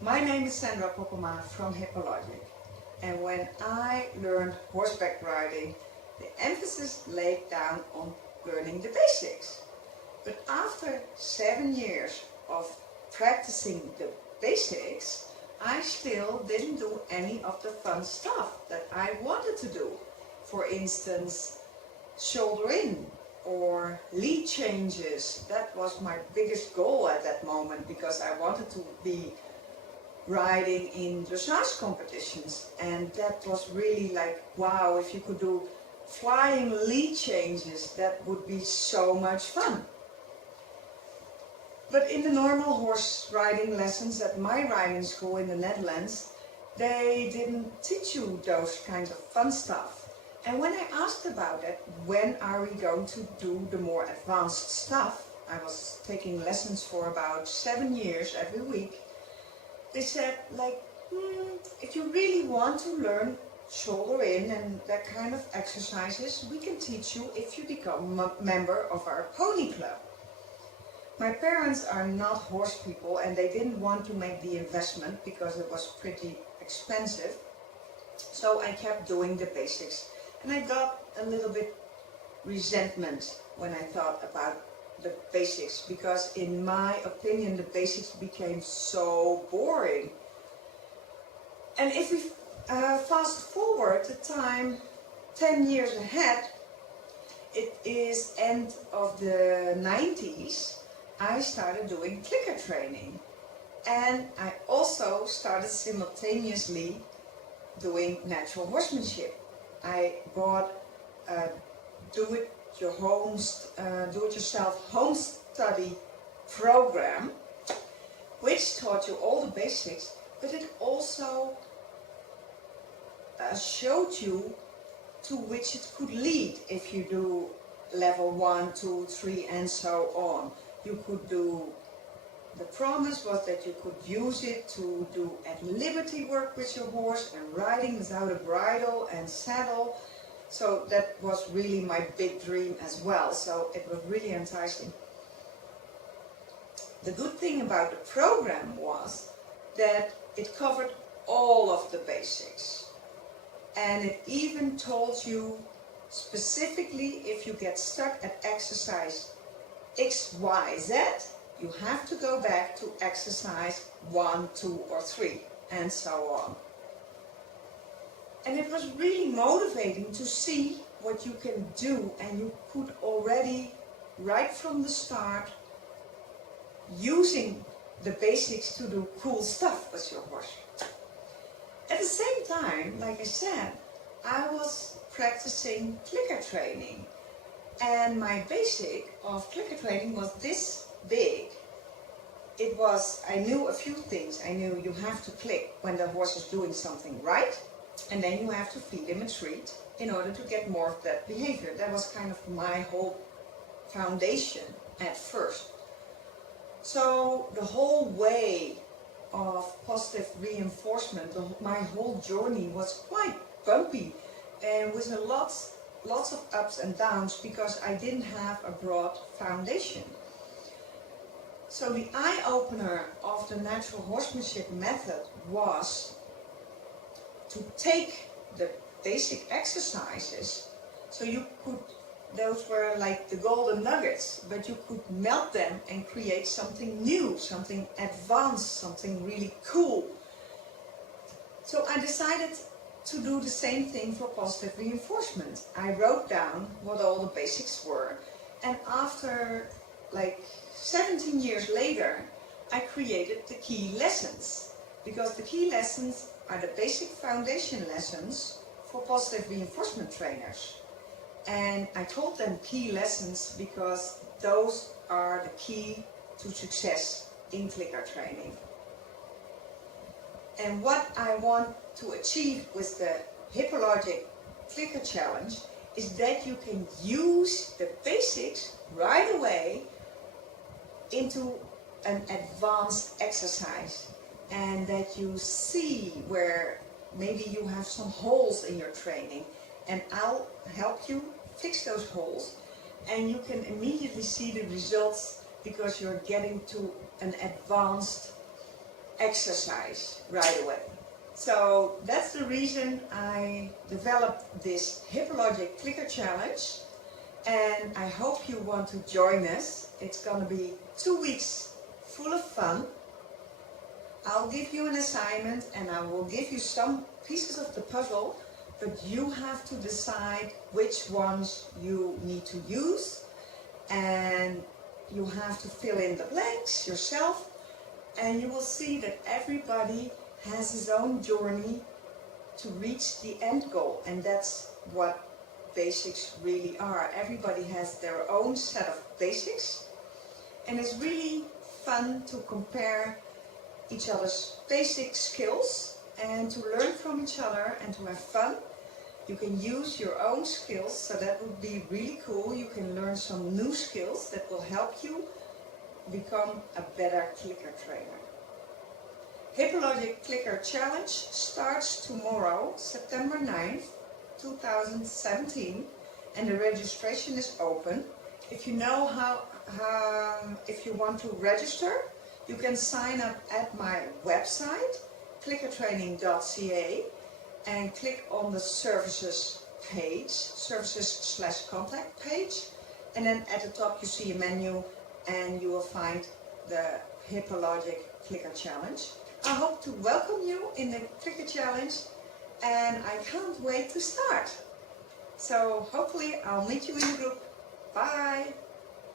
My name is Sandra Poppema from HippoLogic, and when I learned horseback riding, the emphasis laid down on learning the basics. But after 7 years of practicing the basics, I still didn't do any of the fun stuff that I wanted to do. For instance, shoulder in or lead changes. That was my biggest goal at that moment because I wanted to be riding in dressage competitions, and that was really like, wow, if you could do flying lead changes, that would be so much fun. But in the normal horse riding lessons at my riding school in the Netherlands, they didn't teach you those kinds of fun stuff. And when I asked about it, when are we going to do the more advanced stuff, I was taking lessons for about 7 years every week. They said, like, if you really want to learn shoulder in and that kind of exercises, we can teach you if you become a member of our pony club. My parents are not horse people and they didn't want to make the investment because it was pretty expensive. So I kept doing the basics, and I got a little bit resentment when I thought about the basics, because in my opinion the basics became so boring. And if we fast forward the time 10 years ahead, it is end of the 90s, I started doing clicker training, and I also started simultaneously doing natural horsemanship. I bought a do-it-yourself home study program, which taught you all the basics, but it also showed you to which it could lead if you do level 1, 2, 3 and so on. You could do, the promise was that you could use it to do at liberty work with your horse and riding without a bridle and saddle. So that was really my big dream as well, so it was really enticing. The good thing about the program was that it covered all of the basics. And it even told you specifically, if you get stuck at exercise X, Y, Z, you have to go back to exercise 1, 2 or 3 and so on. And it was really motivating to see what you can do, and you could already, right from the start, using the basics to do cool stuff with your horse. At the same time, like I said, I was practicing clicker training, and my basic of clicker training was this big. It was, I knew a few things. I knew you have to click when the horse is doing something right, and then you have to feed him a treat in order to get more of that behavior. That was kind of my whole foundation at first. So the whole way of positive reinforcement, my whole journey was quite bumpy and with lots of ups and downs because I didn't have a broad foundation. So the eye-opener of the natural horsemanship method was to take the basic exercises, so you could, those were like the golden nuggets, but you could melt them and create something new, something advanced, something really cool. So I decided to do the same thing for positive reinforcement. I wrote down what all the basics were, and after like 17 years later, I created the key lessons, because the key lessons are the basic foundation lessons for positive reinforcement trainers. And I called them key lessons because those are the key to success in clicker training. And what I want to achieve with the HippoLogic Clicker Challenge is that you can use the basics right away into an advanced exercise, and that you see where maybe you have some holes in your training, and I'll help you fix those holes, and you can immediately see the results because you're getting to an advanced exercise right away. So that's the reason I developed this HippoLogic Clicker Challenge, and I hope you want to join us. It's going to be 2 weeks full of fun. I'll give you an assignment and I will give you some pieces of the puzzle, but you have to decide which ones you need to use, and you have to fill in the blanks yourself, and you will see that everybody has his own journey to reach the end goal, and that's what basics really are. Everybody has their own set of basics, and it's really fun to compare each other's basic skills and to learn from each other and to have fun. You can use your own skills, so that would be really cool. You can learn some new skills that will help you become a better clicker trainer. HippoLogic Clicker Challenge starts tomorrow, September 9th, 2017, and the registration is open. If you know if you want to register, you can sign up at my website, clickertraining.ca, and click on the services page, services/contact page, and then at the top you see a menu and you will find the HippoLogic Clicker Challenge. I hope to welcome you in the Clicker Challenge, and I can't wait to start. So hopefully I'll meet you in the group. Bye!